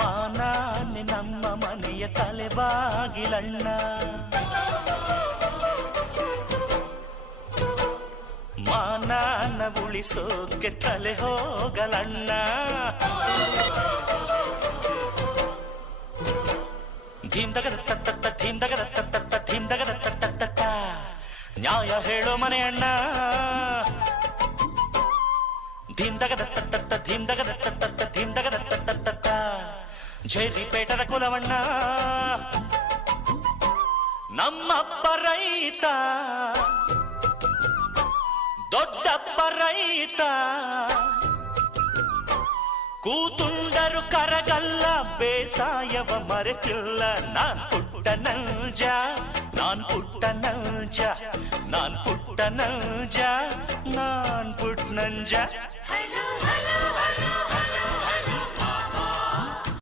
ಮಾನಾನೆ ನಮ್ಮ ಮನೆಯ ತಲೆಬಾಗಿಲಣ್ಣ, ಮಾನಾನ ಉಳಿಸೋಕೆ ತಲೆ ಹೋಗಲಣ್ಣ. ಧೀಮ್ದಗದ ತತ್ತ ಧೀಮ್ದಗದ ತತ್ತ ಧೀಮ್ದಗದ ತತ್ತ ನ್ಯಾಯ ಹೇಳೋ ಮನೆ ಅಣ್ಣ. ಧೀಮ್ದಗದ ತತ್ತ ಧೀಮ್ದಗದ ತತ್ತ ಧೀಮ್ದಗದ ತತ್ತ ಜೇರಿಪೇಟದ ಕುಲವಣ್ಣ. ನಮ್ಮಪ್ಪ ರೈತ, ದೊಡ್ಡಪ್ಪ ರೈತ, ಕೂತುಂಡರು ಕರಗಲ್ಲ, ಬೇಸಾಯವ ಮರೆತಿಲ್ಲ. ನಾನ್ ಪುಟ್ಟ ನಲ್ಜ, ನಾನ್ ಪುಟ್ಟ ನಲ್ಜ, ನಾನ್ ಪುಟ್ಟ ನಲ್ಜ, ನಾನ್ ಪುಟ್ಟ ನಂಜ.